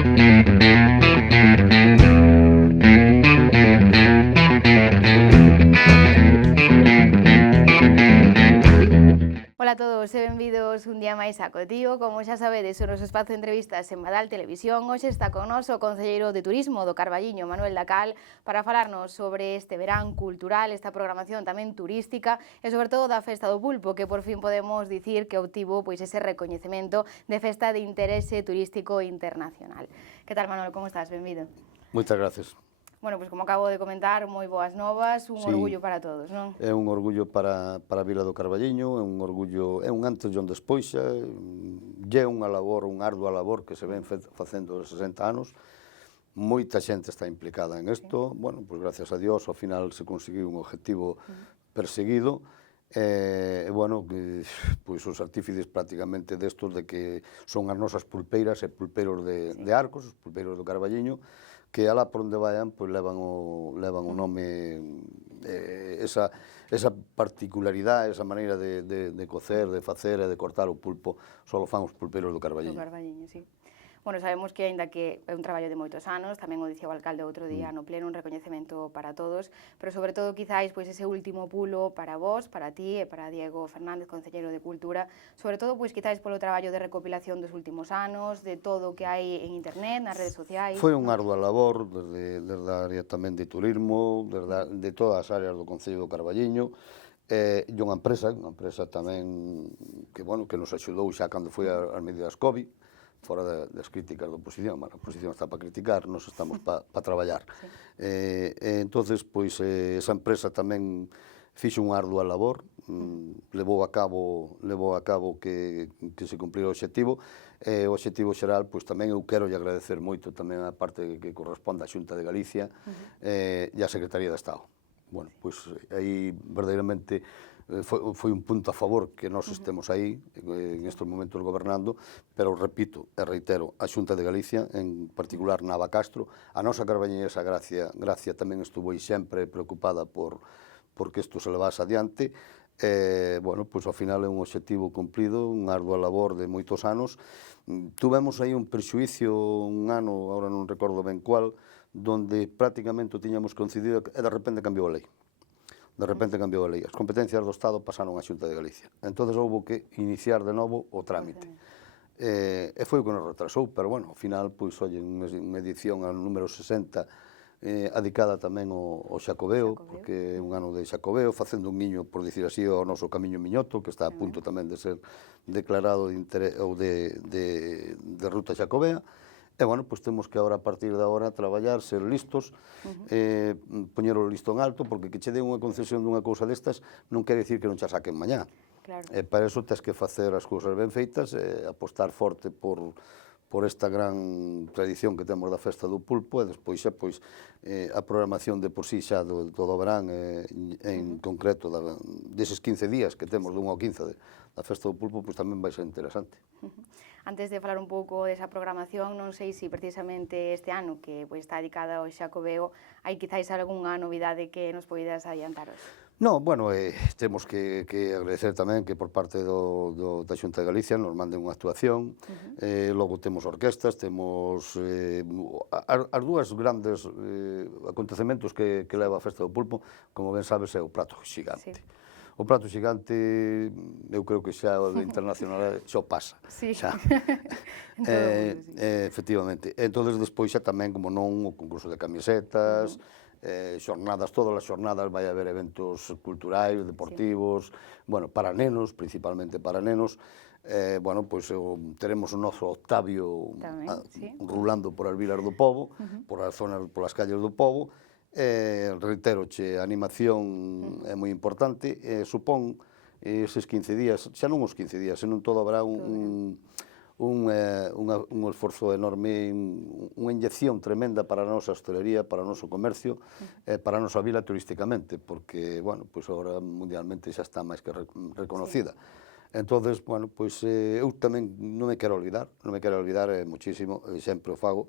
Ola a todos e benvidos un día máis a Cotío. Como xa sabedes, o noso espazo de entrevistas en Madal Televisión. Hoxe está con nós o Concelleiro de Turismo do Carballiño, Manuel Dacal, para falarnos sobre este verán cultural, esta programación tamén turística e sobre todo da Festa do Pulpo, que por fin podemos dicir que obtivo pois ese recoñecemento de Festa de Interese Turístico Internacional. Que tal, Manuel? Como estás? Benvido. Moitas gracias. Bueno, pois como acabo de comentar, moi boas novas, un orgullo para todos, non? É un orgullo para a Vila do Carballiño, é un orgullo, é un antes e un despois, é unha labor, unha ardua labor que se ven facendo de 60 anos. Moita xente está implicada en isto, bueno, pois gracias a Dios, ao final se conseguiu un objetivo perseguido, e, bueno, pois os artífices prácticamente destos de que son as nosas pulpeiras e pulpeiros de Arcos, os pulpeiros do Carballiño, que alá por onde vayan, pois levan o nome, esa particularidade, esa maneira de cocer, de facer e de cortar o pulpo, só fan os pulpeiros do Carballiño. Do Carballiño, sí. Bueno, sabemos que, aínda que é un traballo de moitos anos, tamén o dicía o alcalde outro día no pleno, un recoñecemento para todos, pero sobre todo, quizáis, pois ese último pulo para vos, para ti e para Diego Fernández, Concelleiro de Cultura, sobre todo, pois quizáis polo traballo de recopilación dos últimos anos, de todo o que hai en internet, nas redes sociais. Foi unha ardua labor, desde a área tamén de turismo, de todas as áreas do Concello do Carballiño, e unha empresa tamén que, bueno, que nos axudou xa cando foi as medidas COVID, fora das críticas da oposición. A oposición está para criticar, nós estamos para traballar. Entonces, pois, esa empresa tamén fixo unha ardua labor, levou a cabo que se cumplira o obxectivo, e o obxectivo xeral, pois tamén eu quero agradecer moito tamén a parte que corresponde á Xunta de Galicia e á Secretaría de Estado. Bueno, pois aí verdadeiramente foi un punto a favor que nós estemos aí en estes momentos gobernando, pero repito e reitero, a Xunta de Galicia, en particular Nava Castro, a nosa carballiñesa Gracia tamén estuvo aí sempre preocupada por que isto se levase adiante. Bueno, pois ao final é un obxectivo cumplido, unha ardua labor de moitos anos. Tuvemos aí un prexuicio un ano, agora non recordo ben cual, donde prácticamente o tiñamos coincidido e de repente cambiou a lei. As competencias do Estado pasaron á Xunta de Galicia. Entón, houve que iniciar de novo o trámite. E foi o que nos retrasou, pero, bueno, ao final, pois, oye, unha edición ao número 60, adicada tamén ao Xacobeo, porque é un ano de Xacobeo, facendo un guiño, por dicir así, ao noso Camiño Miñoto, que está a punto tamén de ser declarado de ruta xacobea. E, bueno, pois temos que agora, a partir de agora, traballar, ser listos, poñer o listón alto, porque que che den unha concesión dunha cousa destas non quere dicir que non xa saquen mañá. E para iso tens que facer as cousas ben feitas, apostar forte por esta gran tradición que temos da Festa do Pulpo, e despois xa, pois, a programación de por sí xa do todo o verán, en concreto, deses 15 días que temos, do 1 ao 15 da Festa do Pulpo, pois tamén vai ser interesante. Antes de falar un pouco desa programación, non sei se precisamente este ano, que está dedicada ao Xacobeo, hai quizáis algunha novidade que nos poidas adiantaros? Non, bueno, temos que agradecer tamén que por parte da Xunta de Galicia nos manden unha actuación, logo temos orquestas, temos as dúas grandes acontecementos que leva a Festa do Pulpo, como ben sabes, é o prato xigante. O prato xigante, eu creo que xa o internacional xa o pasa. Sí, efectivamente. Entón, despois xa tamén, como non, o concurso de camisetas, xornadas, todas as xornadas vai haber eventos culturais, deportivos, bueno, para nenos, principalmente para nenos. Bueno, pois teremos o noso Octavio rulando por as vilas do pobo, por as zonas, polas calles do pobo. Reiteroche, a animación é moi importante, supón eses 15 días, xa non os 15 días, senón todo habrá un esforzo enorme, unha inyección tremenda para a nosa hostelería, para o noso comercio, para a nosa vila turísticamente, porque, bueno, pois agora mundialmente xa está máis que reconocida. Entonces, bueno, pois eu tamén non me quero olvidar muchísimo, sempre o fago,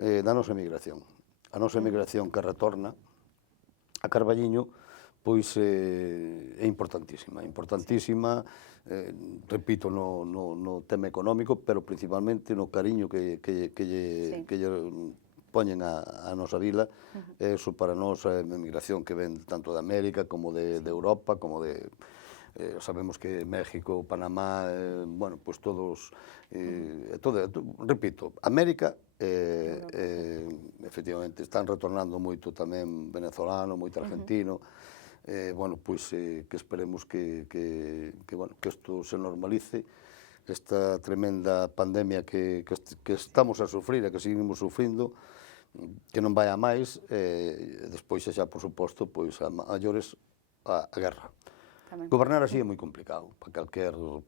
da nosa emigración. A nosa emigración que retorna a Carballiño, pois é importantísima, repito, no tema económico, pero principalmente no cariño que lle poñen a nosa vila. Eso para nós é a emigración que ven tanto de América como de Europa, como de... sabemos que México, Panamá, bueno, pois todos, repito, América, efectivamente, están retornando moito tamén venezolano, moito argentino, bueno, pois que esperemos que isto se normalice, esta tremenda pandemia que estamos a sufrir e que seguimos sufrindo, que non vai a máis, despois xa, por suposto, pois a maiores a guerra. Gobernar así é moi complicado para o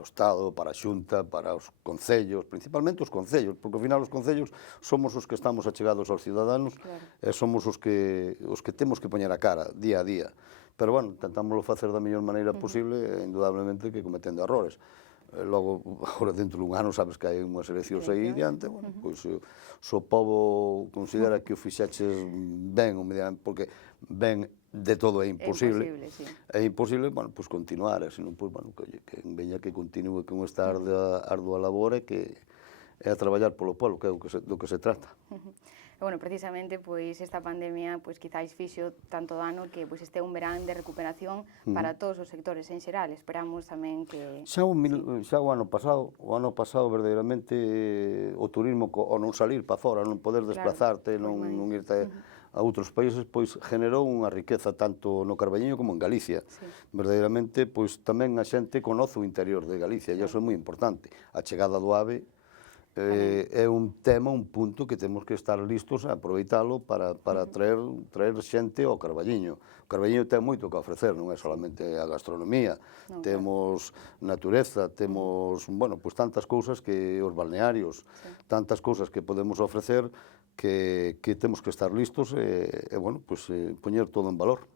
Estado, para a Xunta, para os concellos, principalmente os concellos, porque ao final os concellos somos os que estamos achegados aos ciudadanos e somos os que temos que poñer a cara día a día. Pero, bueno, intentámoslo facer da mellor maneira posible, indudablemente que cometendo errores. Logo, agora dentro dun ano, sabes que hai unhas eleccións aí diante, bueno, pois se o povo considera que o fixeches ben, porque ben de todo é imposible, bueno, pois continuar, senón, pois, bueno, que veña que continúe con esta ardua labor e a traballar polo pueblo, que é do que se trata. Bueno, precisamente, pois, esta pandemia, pois, quizáis fixo tanto dano que, pois, este é un verán de recuperación para todos os sectores en xeral. Esperamos tamén que... Xa o ano pasado, verdadeiramente, o turismo, ao non salir para fora, non poder desplazarte, non irte a outros países, pois generou unha riqueza tanto no Carballiño como en Galicia. Verdadeiramente, pois, tamén a xente conoce o interior de Galicia, e iso é moi importante. A chegada do AVE é un tema, un punto que temos que estar listos a aproveitalo para traer xente ao Carballiño. O Carballiño ten moito que ofrecer, non é solamente a gastronomía, temos natureza, temos, bueno, pois tantas cousas que os balnearios, tantas cousas que podemos ofrecer que temos que estar listos e, bueno, pois poñer todo en valor.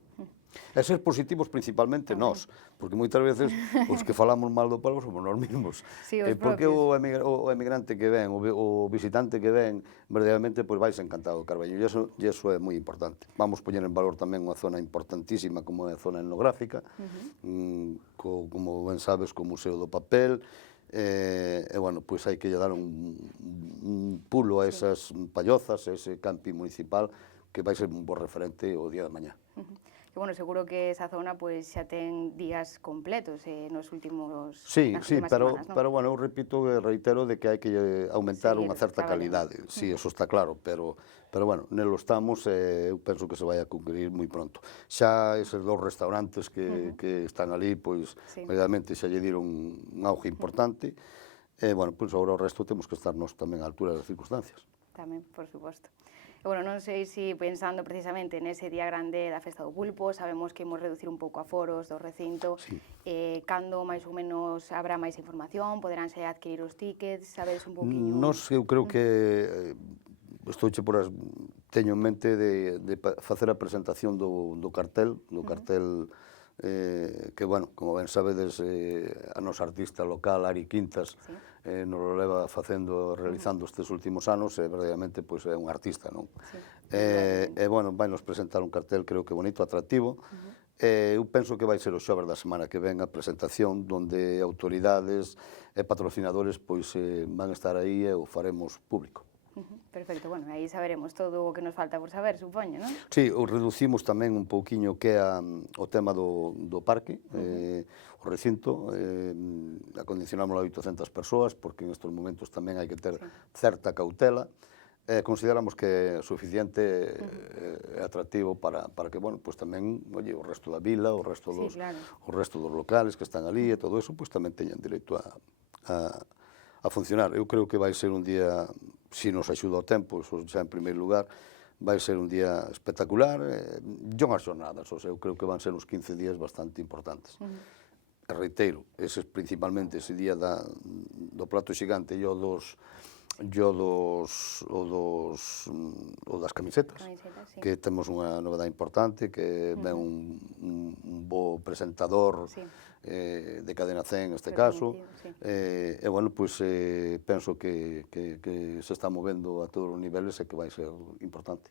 E ser positivos principalmente nós, porque moitas veces os que falamos mal do pueblo somos nós mesmos. Porque o emigrante que ven, o visitante que ven, verdadeiramente, pois vais encantado do Carballiño, e iso é moi importante. Vamos poñer en valor tamén unha zona importantísima como é a zona etnográfica, como ben sabes, co Museo do Papel, e, bueno, pois hai que lle dar un pulo a esas pallozas, a ese campi municipal, que vai ser un bo referente o día de mañá. E, bueno, seguro que esa zona pois xa ten días completos nos últimos Sí, pero, bueno, eu repito e reitero de que hai que aumentar unha certa calidade. Sí, eso está claro, pero, bueno, nelo estamos e eu penso que se vai a concluir moi pronto. Xa eses dous restaurantes que están ali, pois, realmente xa lle diron un auge importante, e, bueno, pois agora o resto temos que estar nós tamén á altura das circunstancias. Tamén, por suposto. E, bueno, non sei se pensando precisamente nese día grande da Festa do Pulpo, sabemos que imos reducir un pouco aforos do recinto, cando máis ou menos habrá máis información, poderánse adquirir os tickets, sabedes un pouquiño? Eu creo que teño en mente de facer a presentación do cartel, que, bueno, como ben sabedes, a nosa artista local, Ari Quintas, nos lo leva realizando estes últimos anos, e verdadeiramente é un artista, non? E, bueno, vai nos presentar un cartel, creo que bonito, atractivo. Eu penso que vai ser o xoves da semana que ven a presentación, onde autoridades e patrocinadores van estar aí e o faremos público. Perfecto, bueno, aí saberemos todo o que nos falta por saber, supoño, non? Sí, o reducimos tamén un pouquiño que é o tema do parque, o recinto, acondicionámoslo a 800 persoas, porque en estes momentos tamén hai que ter certa cautela, consideramos que é suficiente e atractivo para que, bueno, pois tamén, o resto da vila, o resto dos locales que están ali e todo eso, pois tamén teñan dereito a funcionar. Eu creo que vai ser un día, se nos axuda o tempo, iso xa en primeiro lugar, vai ser un día espectacular, unhas xornadas, eu creo que van ser uns 15 días bastante importantes. E reitero, principalmente ese día do plato xigante e o das camisetas, que temos unha novedade importante, que ven un bo presentador de Cadena 100 neste caso, e, bueno, pois penso que se está movendo a todos os niveles e que vai ser importante.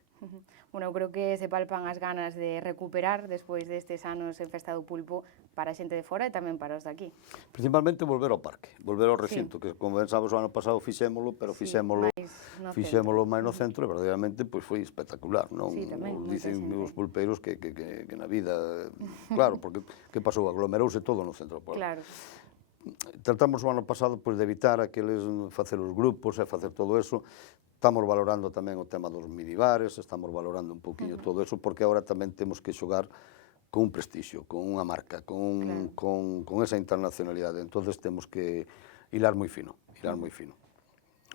Bueno, eu creo que se palpan as ganas de recuperar despois destes anos en Festa do Pulpo para a xente de fora e tamén para os de aquí. Principalmente volver ao parque, volver ao recinto, que como pensamos o ano pasado fixémolo, pero Sí, fixémolo máis no centro. máis no centro e verdadeiramente pois foi espectacular, non? Sí, tamén, moita Dicen xente. os pulpeiros que na vida, claro, porque que pasou? Aglomerouse todo no centro do pueblo. Claro, Tratamos o ano pasado pois, de evitar aqueles facer os grupos e facer todo eso. Estamos valorando tamén o tema dos minibares, estamos valorando un poquinho todo eso, porque agora tamén temos que xogar con un prestixio, con unha marca, con esa internacionalidade. Entonces temos que hilar moi fino, hilar moi fino.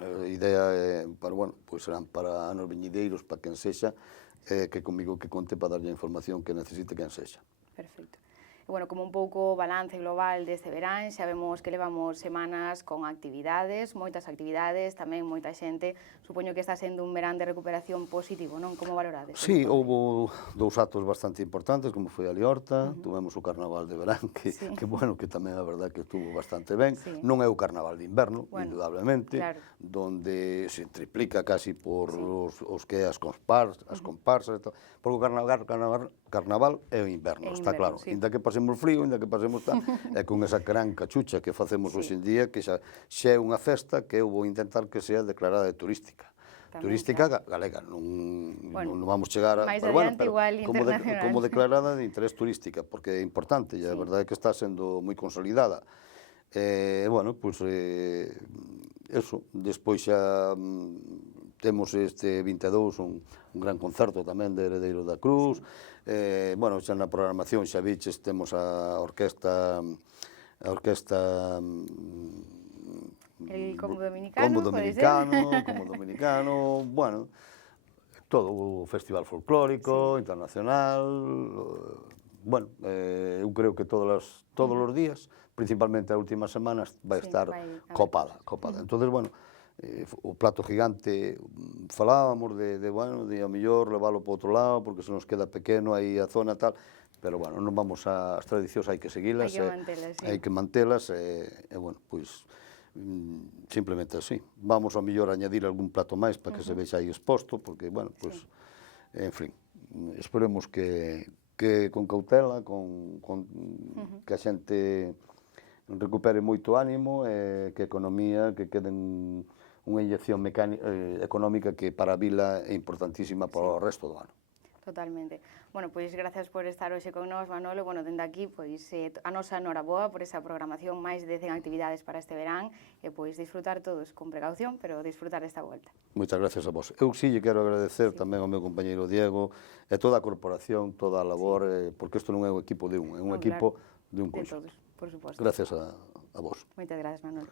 A idea é, para, bueno, pois serán para anos viñideiros, para quen sexa, que comigo que conte para darlle a información que necesite quen sexa. perfecto. E, bueno, como un pouco balance global deste verán, xa vemos que levamos semanas con actividades, moitas actividades, tamén moita xente. Supoño que está sendo un verán de recuperación positivo, non? Como valorades? Sí, houve dous actos bastante importantes, como foi a Liorta, tivemos o Carnaval de Verán, que bueno, que tamén a verdade que estuvo bastante ben. Sí. Non é o Carnaval de Inverno, Bueno, indudablemente, claro. donde se triplica casi por os que é as comparsas, e tal, porque o Carnaval é o inverno, É está inverno, claro. sí. Inda que pasemos frío, inda que pasemos tal, e con esa gran cachucha que facemos hoxe en día, que xa é unha festa que eu vou intentar que sea declarada de turística. Tamén, Turística galega, non vamos chegar a... máis pero bueno, adiante igual internacional. como declarada de interés turística, porque é importante, e a verdade é que está sendo moi consolidada. Bueno, pois, eso, despois xa temos este 22 un gran concerto tamén de Heredeiros da Cruz, bueno, xa na programación xa viches, temos a orquesta El Combo Dominicano, Como Dominicano, bueno, todo o festival folclórico, internacional, bueno, eu creo que todos os días, principalmente as últimas semanas, vai estar copada. Entonces, bueno, o plato gigante, falábamos bueno, de a mellor leválo para outro lado, porque se nos queda pequeno aí a zona tal, pero, bueno, non vamos as tradicións, hai que seguilas, hai que mantelas, e, bueno, pois, simplemente así. Vamos a mellor añadir algún plato máis para que se vexa aí exposto, porque, bueno, pois, en fin, esperemos que con cautela, que a xente recupere moito ánimo, que a economía, que queden unha inyección económica que para a vila é importantísima para o resto do ano. Totalmente. Bueno, pois gracias por estar hoxe con nós, Manolo. Bueno, dende aquí, pois a nosa noraboa por esa programación, máis de 100 actividades para este verán, e pois disfrutar todos con precaución, pero disfrutar desta volta. Moitas gracias a vos. Eu sí lle quero agradecer tamén ao meu compañeiro Diego e toda a corporación, toda a labor, porque isto non é un equipo de un, é un equipo de un conxunto. De todos, por suposto. Gracias a vos. Moitas gracias, Manolo.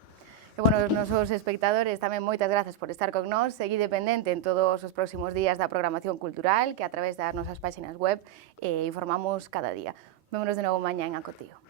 E, bueno, os nosos espectadores tamén moitas grazas por estar con nós. Seguide pendente en todos os próximos días da programación cultural, que a través das nosas páxinas web informamos cada día. Vémonos de novo mañá en Acotío.